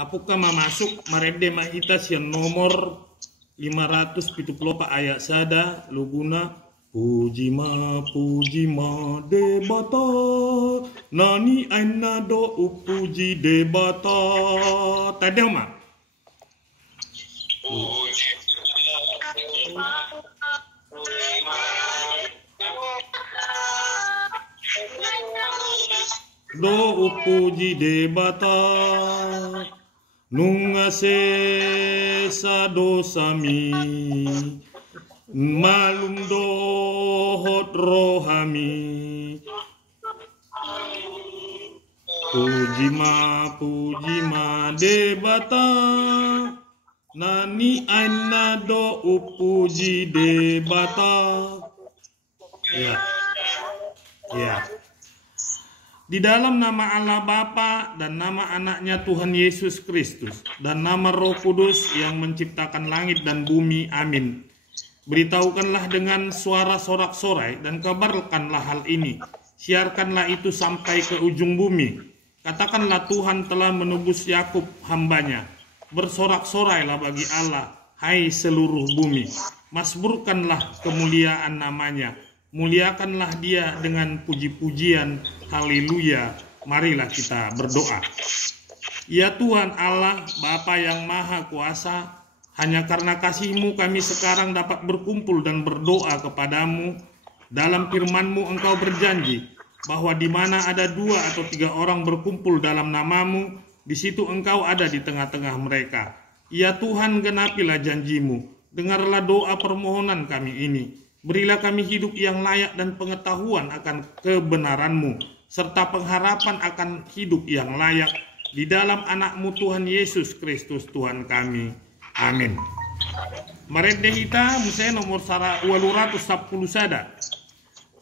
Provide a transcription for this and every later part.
Apakah masuk marede mahitas yang nomor 574 ayat sada luguna Pujima debata nani aina do upuji debata tadi ma do upuji debata nungase sadosami malum dohot rohami Pujima debata nani aina do upuji debata. Ya. Di dalam nama Allah Bapa dan nama anaknya Tuhan Yesus Kristus dan nama Roh Kudus yang menciptakan langit dan bumi. Amin. Beritahukanlah dengan suara sorak-sorai dan kabarkanlah hal ini. Siarkanlah itu sampai ke ujung bumi. Katakanlah Tuhan telah menebus Yakub hambanya. Bersorak-sorailah bagi Allah, hai seluruh bumi. Masburkanlah kemuliaan namanya. Muliakanlah dia dengan puji-pujian. Haleluya. Marilah kita berdoa. Ya Tuhan Allah, Bapa yang Maha Kuasa, hanya karena kasih-Mu kami sekarang dapat berkumpul dan berdoa kepadamu. Dalam firman-Mu Engkau berjanji bahwa di mana ada 2 atau 3 orang berkumpul dalam nama-Mu, di situ Engkau ada di tengah-tengah mereka. Ya Tuhan, genapilah janji-Mu. Dengarlah doa permohonan kami ini. Berilah kami hidup yang layak dan pengetahuan akan kebenaran-Mu, serta pengharapan akan hidup yang layak di dalam anak-Mu Tuhan Yesus Kristus Tuhan kami. Amin. Marede kita musai nomor 210 sada.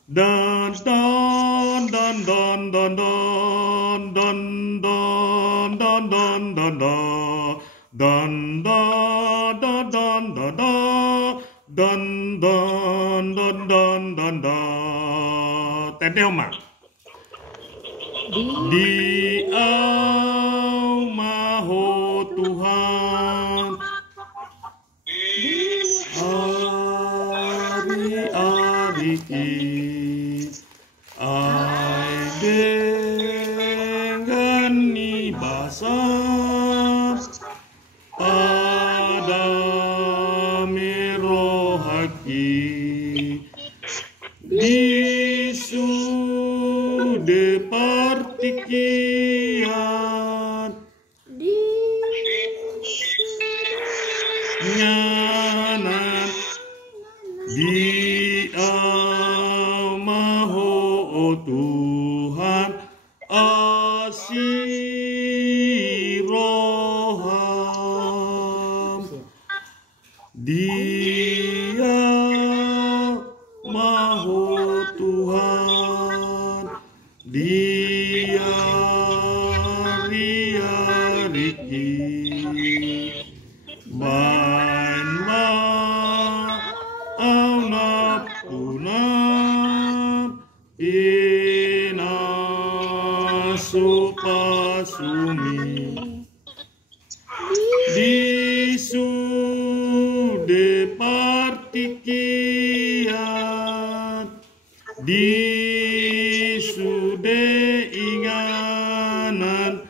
Don don don don don don don don don don don don don don don don don don tedeo ma di maho Tuhan hari-hari ai dengan nibasa pada merohaki di sude partikian nyanan di amaho Tuhan asiroham dia maho Tuhan dia riariki mainlah anak punam ina supasumi di sude partikian di sude inganan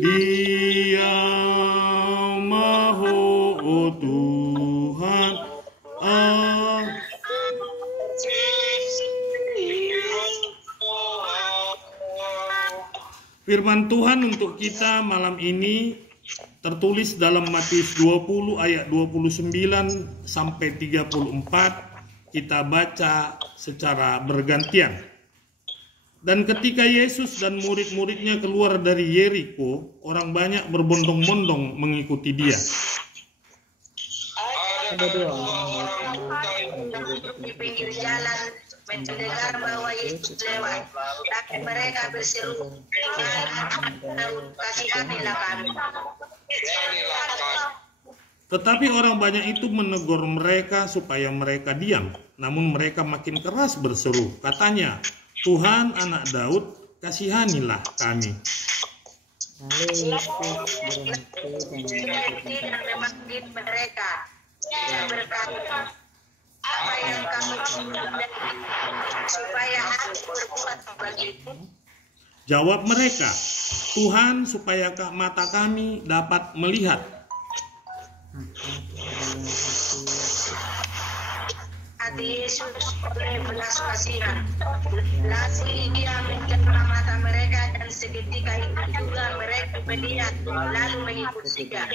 dia maho Tuhan Firman Tuhan untuk kita malam ini tertulis dalam Matius 20 ayat 29 sampai 34. Kita baca secara bergantian. Dan ketika Yesus dan murid-muridnya keluar dari Yeriko, orang banyak berbondong-bondong mengikuti dia. Ada 2 orang di pinggir jalan mendengar bahwa Yesus lewat, tapi mereka berseru, "Kasihanilah kami." Tetapi orang banyak itu menegur mereka supaya mereka diam. Namun mereka makin keras berseru. Katanya, "Tuhan, anak Daud, kasihanilah kami." Lalu Yesus berhenti dan memanggil mereka. Ia berkata, apa yang kamu lakukan supaya aku berbuat begitu? Jawab mereka, Tuhan, supayakah mata kami dapat melihat. Hati Yesus oleh belas kasihan. Lalu ia menjamah mata mereka dan seketika itu juga mereka melihat lalu mengikuti dia.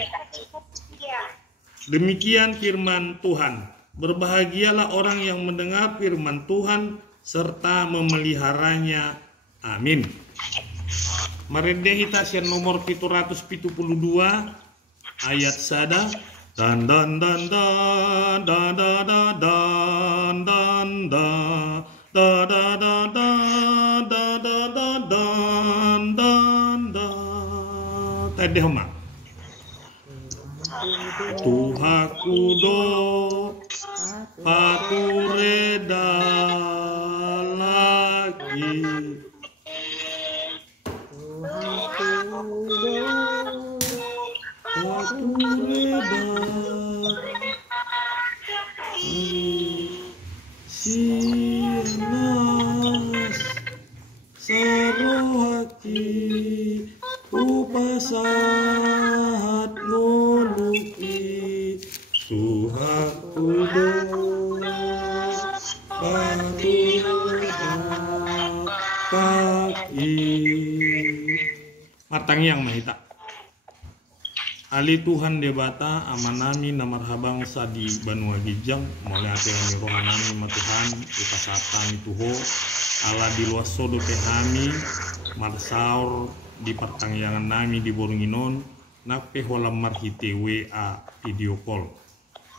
Demikian firman Tuhan. Berbahagialah orang yang mendengar firman Tuhan serta memeliharanya. Amin. Marende hitasian nomor 772 ayat sada. Dan dan dan dan dan dan dan dan dan dan dan dan dan dan dan tadi homa Tuhaku do patureda lagi patureda sianas sarohaki upasahat ngoluki Tuhaku do patureda kaki martangiang mahita Ali Tuhan debata amanami namar habang sa di Banua Gijang mulai ateami rohanami matuhan ipasatami tuho ala di luas sodo pehami marsaur di pertangyangan nami di Boronginon nape holam marhite WA video call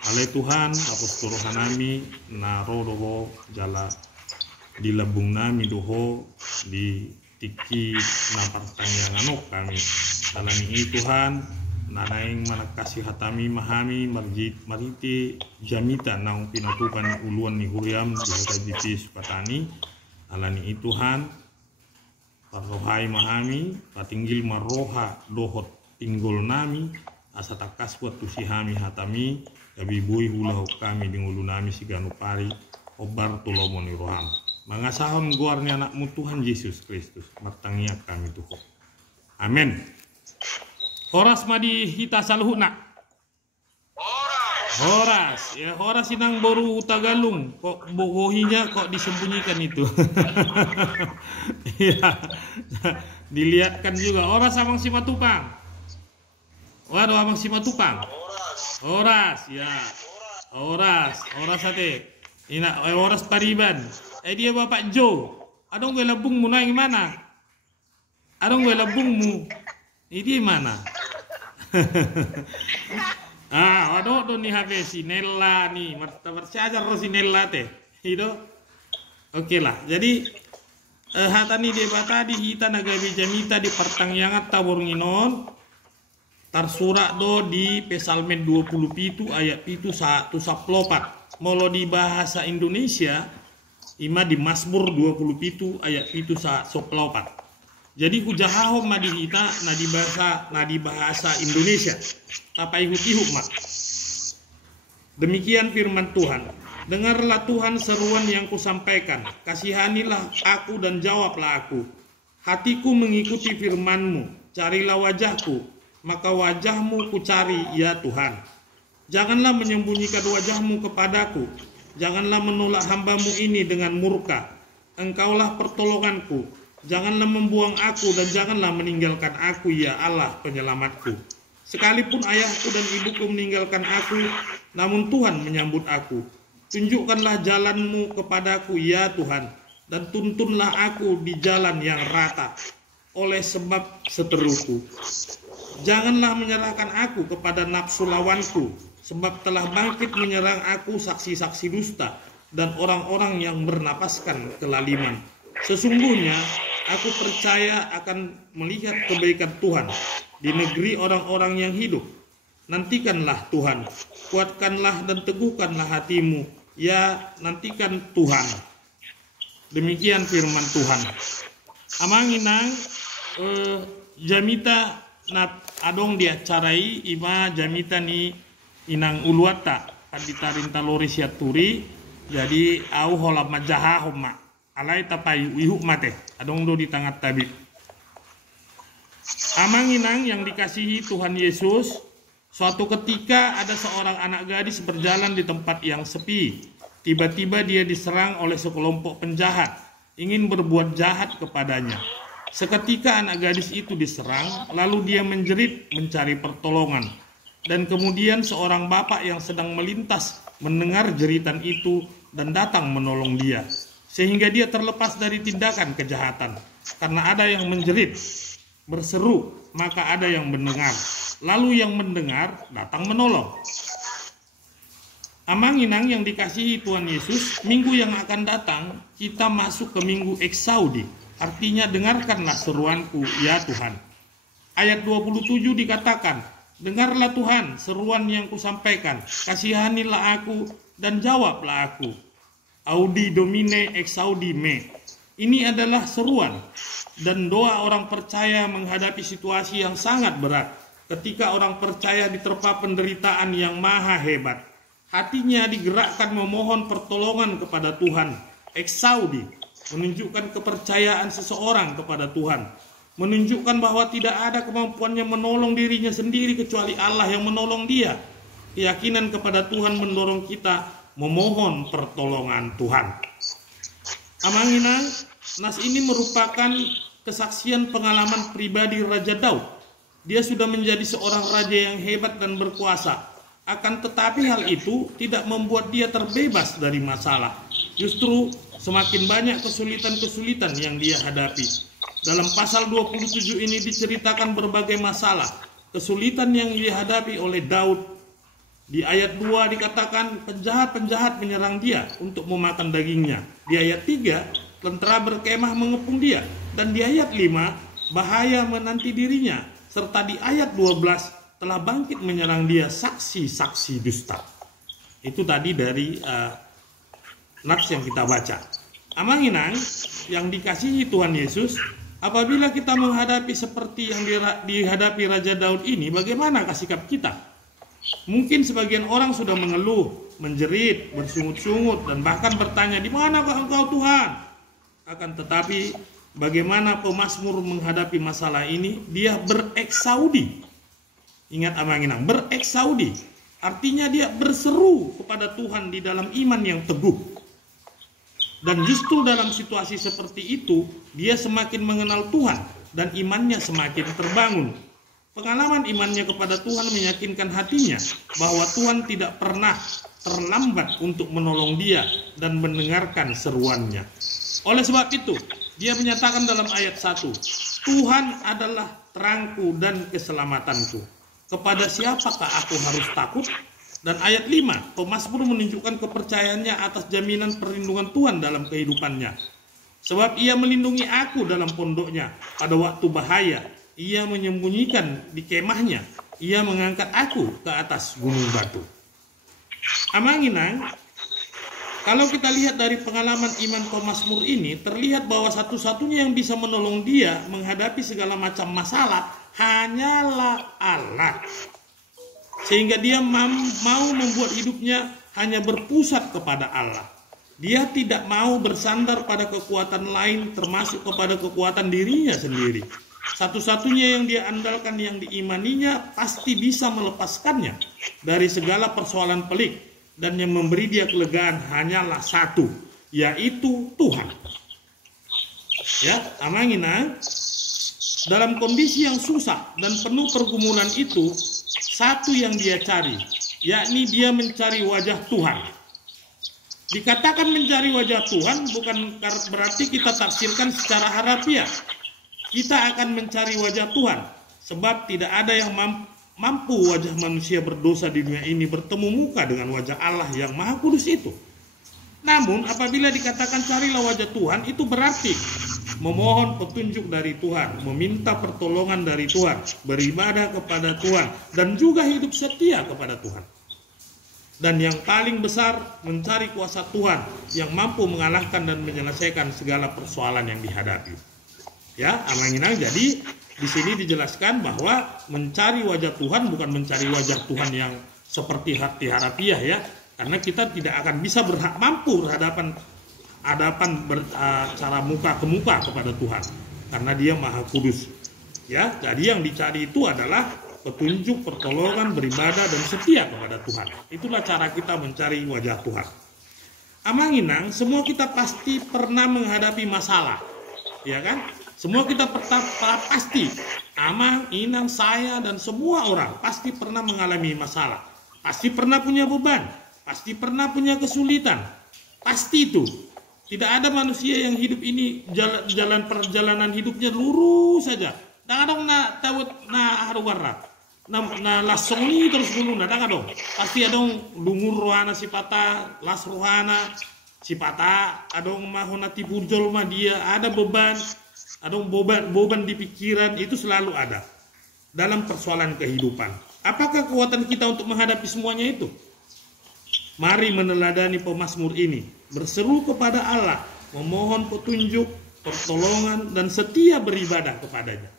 Ale Tuhan apos rohanami na rodoho jala di labung nami doho di tiki na pertangyangan kami alami Tuhan nanaing manakasih hatami mahami mariti jamita naung pinatukan uluan ni huriam di hajiti supatani alani Tuhan parrohai mahami patinggil marroha dohot tinggol nami asa takas buat tusihami hatami gabi bui hulah kami di ulu nami siganu pari obar tulomoni roham mangasahon guarnya anakmu Tuhan Yesus Kristus martangia kami Tuhan amin. Horas madi hita saluhuna. Horas, ya Horas inang boru Tagalung. Kok bogohinya kok disembunyikan itu. Ya, dilihatkan juga. Horas amang Simatupang. Waduh amang Simatupang. Horas, ya. Horas ate. Ina Horas Pariban. Dia Bapak Jo. Adong gue labungmu naik mana? Adong gue labungmu. Ini mana? Waduh nih HP si Nella nih, marcajar si Nella teh, itu, oke lah. Jadi hatani debata di hita nagabi jamita di pertangyangan tabornginon, tarsurak do di Pesalmen 27 ayat 1 saplopat. Molo di bahasa Indonesia, ima di Mazmur 27 ayat 1 saplopat. Jadi hujahahom madihita nadi bahasa Indonesia. Apa ihuk mak. Demikian firman Tuhan. Dengarlah Tuhan seruan yang kusampaikan. Kasihanilah aku dan jawablah aku. Hatiku mengikuti firman-Mu. Carilah wajahku, maka wajah-Mu kucari ya Tuhan. Janganlah menyembunyikan wajah-Mu kepadaku. Janganlah menolak hamba-Mu ini dengan murka. Engkaulah pertolonganku. Janganlah membuang aku dan janganlah meninggalkan aku ya Allah penyelamatku. Sekalipun ayahku dan ibuku meninggalkan aku, namun Tuhan menyambut aku. Tunjukkanlah jalan-Mu kepadaku ya Tuhan, dan tuntunlah aku di jalan yang rata oleh sebab seteruku. Janganlah menyerahkan aku kepada nafsu lawanku, sebab telah bangkit menyerang aku saksi-saksi dusta dan orang-orang yang bernapaskan kelaliman. Sesungguhnya aku percaya akan melihat kebaikan Tuhan di negeri orang-orang yang hidup. Nantikanlah Tuhan, kuatkanlah dan teguhkanlah hatimu, ya nantikan Tuhan. Demikian firman Tuhan. Amanginang jamita na adong dia carai ima jamita ni inang uluata aditarin talori siaturi jadi au hola majaha homa alai tapai wihu mate adong do di tangat tabi. Amang inang yang dikasihi Tuhan Yesus, suatu ketika ada seorang anak gadis berjalan di tempat yang sepi. Tiba-tiba dia diserang oleh sekelompok penjahat, ingin berbuat jahat kepadanya. Seketika anak gadis itu diserang, lalu dia menjerit mencari pertolongan. Dan kemudian seorang bapak yang sedang melintas mendengar jeritan itu dan datang menolong dia. Sehingga dia terlepas dari tindakan kejahatan. Karena ada yang menjerit, berseru, maka ada yang mendengar. Lalu yang mendengar datang menolong. Amang inang yang dikasihi Tuhan Yesus, minggu yang akan datang kita masuk ke minggu Eksaudi. Artinya dengarkanlah seruanku ya Tuhan. Ayat 27 dikatakan, dengarlah Tuhan seruan yang kusampaikan, kasihanilah aku dan jawablah aku. Audi domine Eksaudi me. Ini adalah seruan dan doa orang percaya menghadapi situasi yang sangat berat. Ketika orang percaya diterpa penderitaan yang maha hebat, hatinya digerakkan memohon pertolongan kepada Tuhan. Eksaudi menunjukkan kepercayaan seseorang kepada Tuhan, menunjukkan bahwa tidak ada kemampuannya menolong dirinya sendiri kecuali Allah yang menolong dia. Keyakinan kepada Tuhan mendorong kita memohon pertolongan Tuhan. Amang inang, nas ini merupakan kesaksian pengalaman pribadi Raja Daud. Dia sudah menjadi seorang raja yang hebat dan berkuasa. Akan tetapi hal itu tidak membuat dia terbebas dari masalah. Justru semakin banyak kesulitan-kesulitan yang dia hadapi. Dalam pasal 27 ini diceritakan berbagai masalah, kesulitan yang dihadapi oleh Daud. Di ayat 2 dikatakan penjahat-penjahat menyerang dia untuk memakan dagingnya. Di ayat 3, tentara berkemah mengepung dia. Dan di ayat 5, bahaya menanti dirinya. Serta di ayat 12, telah bangkit menyerang dia saksi-saksi dusta. Itu tadi dari nats yang kita baca. Amang inang yang dikasihi Tuhan Yesus, apabila kita menghadapi seperti yang dihadapi Raja Daud ini, bagaimana sikap kita? Mungkin sebagian orang sudah mengeluh, menjerit, bersungut-sungut, dan bahkan bertanya, di manakah engkau Tuhan? Akan tetapi bagaimana pemazmur menghadapi masalah ini? Dia bereksaudi. Ingat amang inang, bereksaudi. Artinya dia berseru kepada Tuhan di dalam iman yang teguh. Dan justru dalam situasi seperti itu, dia semakin mengenal Tuhan dan imannya semakin terbangun. Pengalaman imannya kepada Tuhan meyakinkan hatinya bahwa Tuhan tidak pernah terlambat untuk menolong dia dan mendengarkan seruannya. Oleh sebab itu, dia menyatakan dalam ayat 1, Tuhan adalah terangku dan keselamatanku. Kepada siapakah aku harus takut? Dan ayat 5, pemazmur menunjukkan kepercayaannya atas jaminan perlindungan Tuhan dalam kehidupannya. Sebab ia melindungi aku dalam pondoknya pada waktu bahaya. Ia menyembunyikan di kemahnya. Ia mengangkat aku ke atas gunung batu. Amang inang, kalau kita lihat dari pengalaman iman pemazmur ini, terlihat bahwa satu-satunya yang bisa menolong dia menghadapi segala macam masalah hanyalah Allah. Sehingga dia mau membuat hidupnya hanya berpusat kepada Allah. Dia tidak mau bersandar pada kekuatan lain, termasuk kepada kekuatan dirinya sendiri. Satu-satunya yang dia andalkan, yang diimaninya, pasti bisa melepaskannya dari segala persoalan pelik. Dan yang memberi dia kelegaan hanyalah satu, yaitu Tuhan. Ya, amang inang, dalam kondisi yang susah dan penuh pergumulan itu, satu yang dia cari, yakni dia mencari wajah Tuhan. Dikatakan mencari wajah Tuhan bukan berarti kita tafsirkan secara harafiah. Kita akan mencari wajah Tuhan, sebab tidak ada yang mampu wajah manusia berdosa di dunia ini bertemu muka dengan wajah Allah yang Maha Kudus itu. Namun apabila dikatakan carilah wajah Tuhan, itu berarti memohon petunjuk dari Tuhan, meminta pertolongan dari Tuhan, beribadah kepada Tuhan, dan juga hidup setia kepada Tuhan. Dan yang paling besar, mencari kuasa Tuhan yang mampu mengalahkan dan menyelesaikan segala persoalan yang dihadapi. Ya, amang inang, jadi di sini dijelaskan bahwa mencari wajah Tuhan bukan mencari wajah Tuhan yang seperti hati harafiah ya, karena kita tidak akan bisa mampu berhadapan cara muka ke muka kepada Tuhan, karena Dia Maha Kudus. Ya, jadi yang dicari itu adalah petunjuk, pertolongan, beribadah dan setia kepada Tuhan. Itulah cara kita mencari wajah Tuhan. Amang Inang, semua kita pasti pernah menghadapi masalah, ya kan? Semua kita pasti, Amang, Inang, saya dan semua orang pasti pernah mengalami masalah, pasti pernah punya beban, pasti pernah punya kesulitan, pasti itu. Tidak ada manusia yang hidup ini jalan perjalanan hidupnya lurus saja. Kadang na tawut na haruwarra. Na lasongi terus dulu na dong. Pasti adong lungur rohana sipata, las rohana sipata, adong mahona tiburjol mah dia ada beban, adong beban di pikiran itu selalu ada dalam persoalan kehidupan. Apakah kekuatan kita untuk menghadapi semuanya itu? Mari meneladani pemazmur ini, berseru kepada Allah, memohon petunjuk, pertolongan dan setia beribadah kepadanya.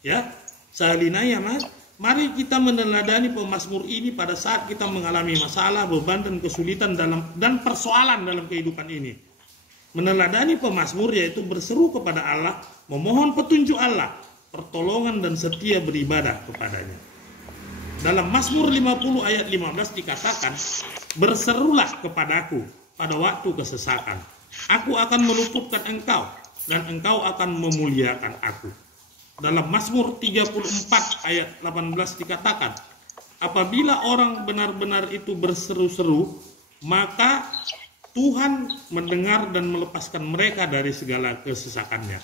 Ya, salinaya mas. Mari kita meneladani pemazmur ini pada saat kita mengalami masalah, beban dan kesulitan dan persoalan dalam kehidupan ini. Meneladani pemazmur yaitu berseru kepada Allah, memohon petunjuk Allah, pertolongan dan setia beribadah kepadanya. Dalam Mazmur 50 ayat 15 dikatakan, berserulah kepadaku pada waktu kesesakan. Aku akan meluputkan engkau dan engkau akan memuliakan aku. Dalam Mazmur 34 ayat 18 dikatakan, apabila orang benar-benar itu berseru-seru, maka Tuhan mendengar dan melepaskan mereka dari segala kesesakannya.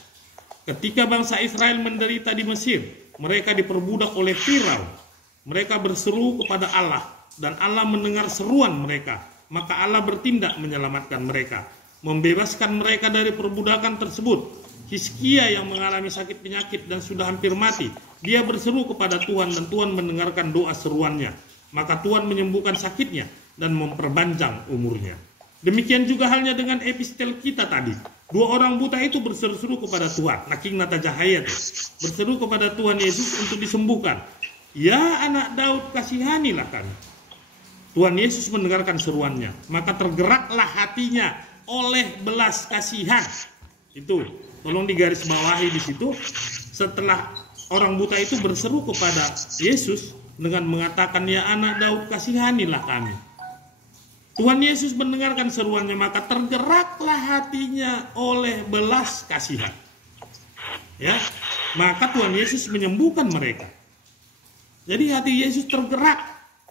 Ketika bangsa Israel menderita di Mesir, mereka diperbudak oleh Firaun. Mereka berseru kepada Allah dan Allah mendengar seruan mereka. Maka Allah bertindak menyelamatkan mereka, membebaskan mereka dari perbudakan tersebut. Hizkia yang mengalami sakit penyakit dan sudah hampir mati, dia berseru kepada Tuhan dan Tuhan mendengarkan doa seruannya. Maka Tuhan menyembuhkan sakitnya dan memperpanjang umurnya. Demikian juga halnya dengan epistel kita tadi. Dua orang buta itu berseru-seru kepada Tuhan. Naking nata jahaya tuh. Berseru kepada Tuhan Yesus untuk disembuhkan. Ya anak Daud, kasihanilah kami. Tuhan Yesus mendengarkan seruannya. Maka tergeraklah hatinya oleh belas kasihan. Itu tolong digarisbawahi di situ. Setelah orang buta itu berseru kepada Yesus dengan mengatakan, ya anak Daud, kasihanilah kami. Tuhan Yesus mendengarkan seruannya, maka tergeraklah hatinya oleh belas kasihan. Ya, maka Tuhan Yesus menyembuhkan mereka. Jadi hati Yesus tergerak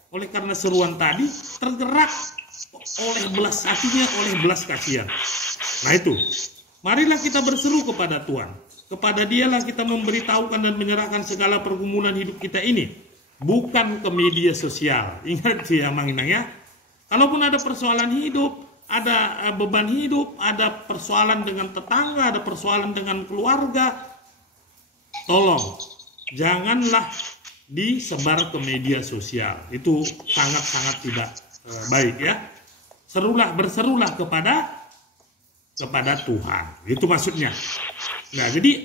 oleh karena seruan tadi, tergerak oleh belas hatinya, oleh belas kasihan. Nah itu, marilah kita berseru kepada Tuhan. Kepada Dialah kita memberitahukan dan menyerahkan segala pergumulan hidup kita ini, bukan ke media sosial. Ingat ya Mang Inang ya. Kalaupun ada persoalan hidup, ada beban hidup, ada persoalan dengan tetangga, ada persoalan dengan keluarga, tolong janganlah disebar ke media sosial. Itu sangat-sangat tidak baik ya. Berserulah kepada Tuhan. Itu maksudnya. Nah, jadi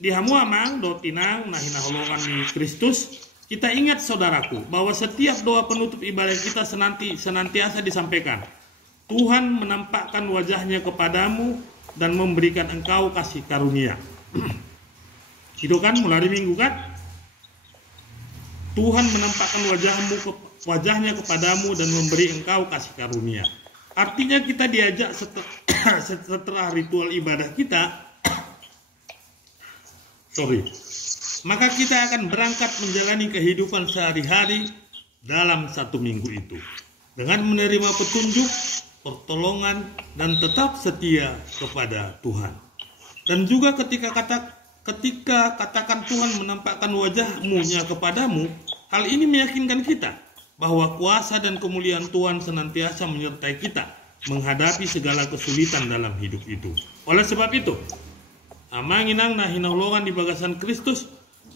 di hamuamang dotinang nahina holongan ni Kristus, kita ingat saudaraku bahwa setiap doa penutup ibadah kita senantiasa disampaikan. Tuhan menampakkan wajahnya kepadamu dan memberikan engkau kasih karunia. Itu kan mulai minggu kan? Tuhan menampakkan wajahnya kepadamu dan memberi engkau kasih karunia. Artinya kita diajak setelah ritual ibadah kita, maka kita akan berangkat menjalani kehidupan sehari-hari dalam satu minggu itu. Dengan menerima petunjuk, pertolongan, dan tetap setia kepada Tuhan. Dan juga ketika katakan Tuhan menampakkan wajahnya kepadamu, hal ini meyakinkan kita bahwa kuasa dan kemuliaan Tuhan senantiasa menyertai kita menghadapi segala kesulitan dalam hidup itu. Oleh sebab itu, amanginang nahinolongan di bagasan Kristus,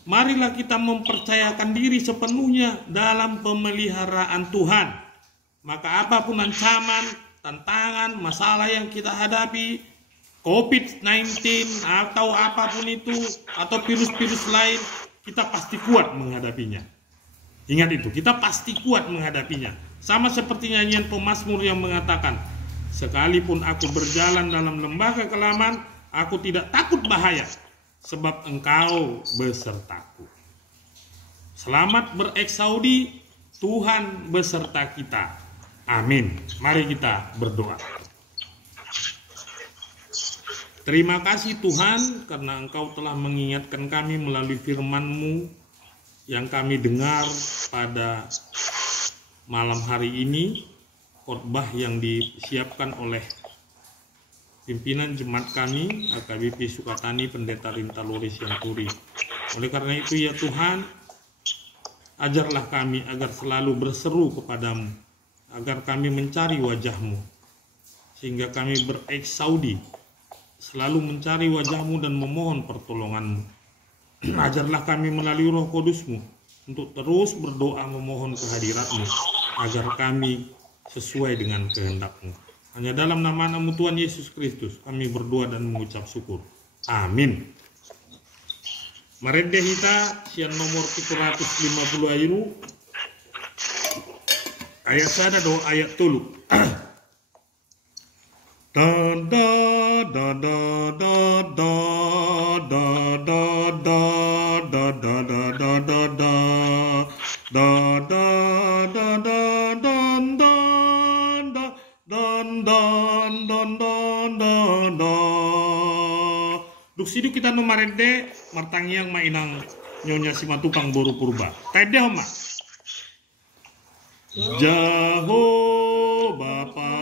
marilah kita mempercayakan diri sepenuhnya dalam pemeliharaan Tuhan. Maka apapun ancaman, tantangan, masalah yang kita hadapi, COVID-19 atau apapun itu, atau virus-virus lain, kita pasti kuat menghadapinya. Ingat itu, kita pasti kuat menghadapinya. Sama seperti nyanyian pemazmur yang mengatakan, sekalipun aku berjalan dalam lembah kekelaman, aku tidak takut bahaya, sebab Engkau besertaku. Selamat bereksaudi, Tuhan beserta kita. Amin. Mari kita berdoa. Terima kasih Tuhan, karena Engkau telah mengingatkan kami melalui firman-Mu yang kami dengar pada malam hari ini, khotbah yang disiapkan oleh pimpinan jemaat kami, AKBP Sukatani, Pendeta Rinta Loris yang Turi. Oleh karena itu ya Tuhan, ajarlah kami agar selalu berseru kepadamu, agar kami mencari wajah-Mu, sehingga kami bereksaudi, selalu mencari wajah-Mu dan memohon pertolongan-Mu. Ajarlah kami melalui Roh Kudus-Mu untuk terus berdoa memohon kehadirat-Mu, agar kami sesuai dengan kehendak-Mu. Hanya dalam nama-Mu Tuhan Yesus Kristus kami berdoa dan mengucap syukur. Amin. Marende hita sian nomor 350 ayru. Ayat sada do ayat tulu. Da da da da da da da da da da da da da da da da da da da dan duk sidu kita no marende martangiang mainang nyonya si matukang boru purba kaide homa jaho bapa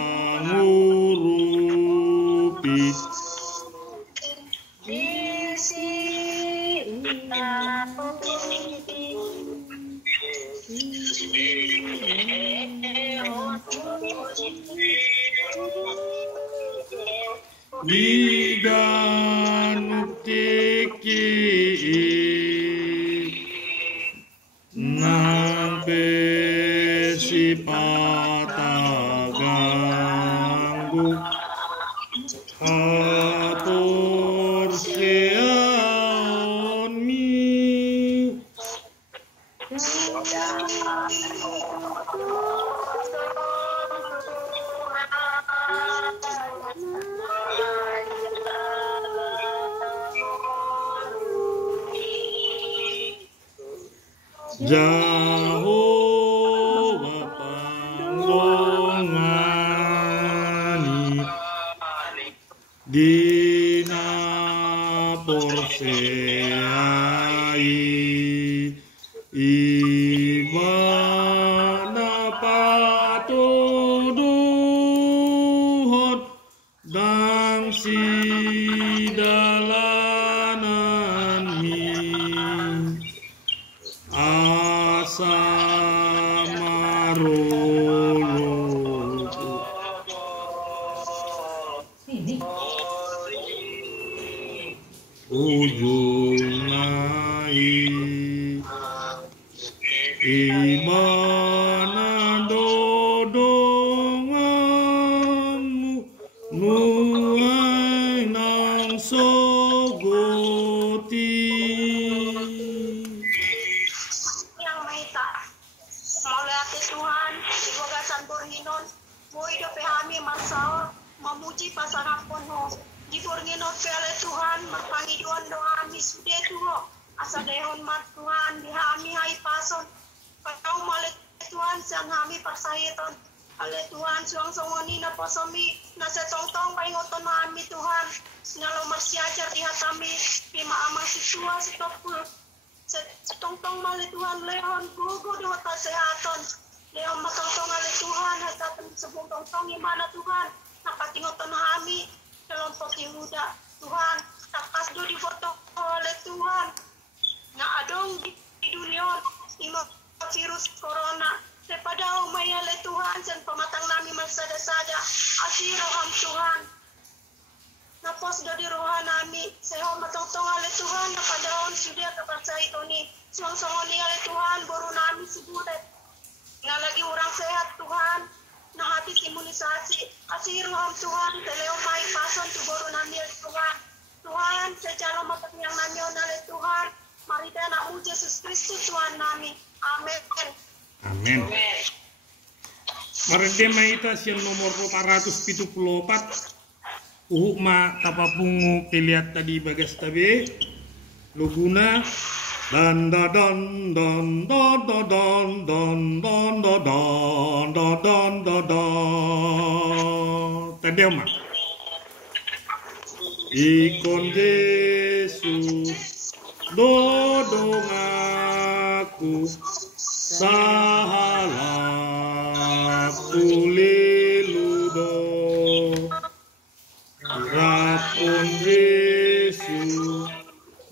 ngurupi Diganutiki nampe si pataganggu atur siaon mi Jehovah panggongani dina porseai ibana patuduhot dang si dalanan mi Samarolo ujung nai imana dodonganmu nuai nang sogoti memuji pasangan penuh dibornginot oleh Tuhan magpangiduan doami sude tuho asa dehon mat Tuhan dihami hai pason kau malet Tuhan sang hami parsayeton ale Tuhan suang songoni na posomi na setongtong paingoton hami Tuhan ngalo marsiajar di hatami pima amang situa sitopul setongtong malet Tuhan lehon gugu doa kesehatan lehon matongtong ale Tuhan hatapan sebung tongtong imana Tuhan napatingoton hami kelompok Yehuda Tuhan takas do difoto oleh Tuhan na adong di dunia ima virus corona daripada umay oleh Tuhan dan pematang nami magsada-sada asiroham Tuhan napos do di rohan nami seho matongtong oleh Tuhan napadaon sudah kepercaya itoni suang-suang oleh Tuhan boru nami siburet nga lagi orang sehat Tuhan na hati timun imunisasi asiruham Tuhan teleo mai pason tu boru nambil Tuhan Tuhan sejalo matak yang nasional Tuhan mari dan aku Yesus Kristus Tuhan nami amin Amin. Mardema ita siang nomor 474 ma tapapungu pilihat tadi bagas tabe luguna dan don don don don don don don don don don don tadema ikon Yesus dodong aku sahalaku liludo rapun Yesus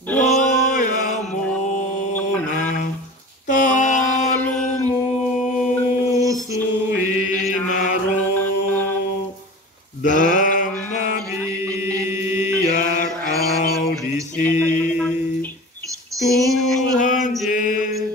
goya mona talumu suinaro dan biar audisi Tuhan Yesus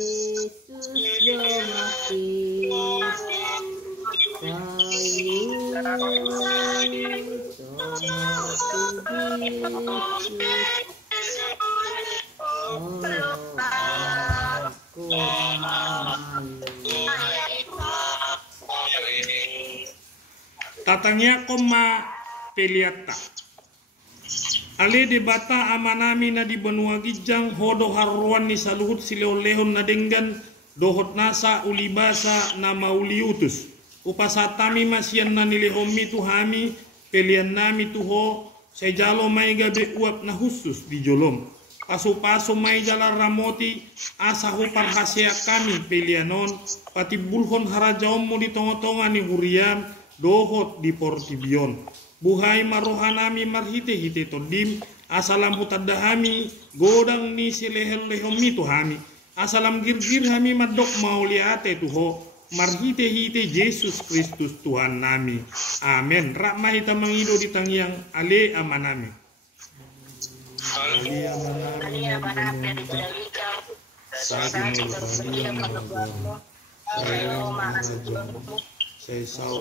tatangnya koma peliata ale de bata amanami na di benua gijang hodo haruan ni saluhut sileo-lehon na denggan dohot nasa ulibasa na mauliutus upasatami masian na nilehomi tuhami pelian nami tuho sejalo mai gabe uap na husus di jolom paso-paso mai jalan ramoti asahu parhasia kami pelianon pati bulhon harajaom mo di tongo-tonga ni hurian dohot di portibion buhay marohanami marhite-hite todim asalam putadahami godang ni silehel-lehomi tuhami asalam girgir hami madok mauliate tuho marhite-hite Yesus Kristus Tuhan nami amen rakma hita mangido di tangyang ale amanami ale amanami saya saw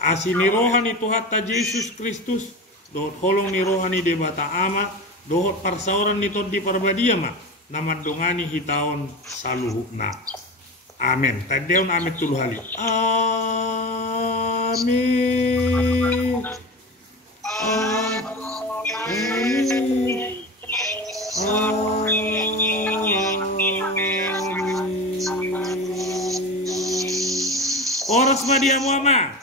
asini rohani Tuhan ta Yesus Kristus dohot holong ni rohani debata ama dohot parsauran ni tod di parbadia ma nama dongani hitaon saluhukna amen tadeon amet tulu hali amin amin oras madia muama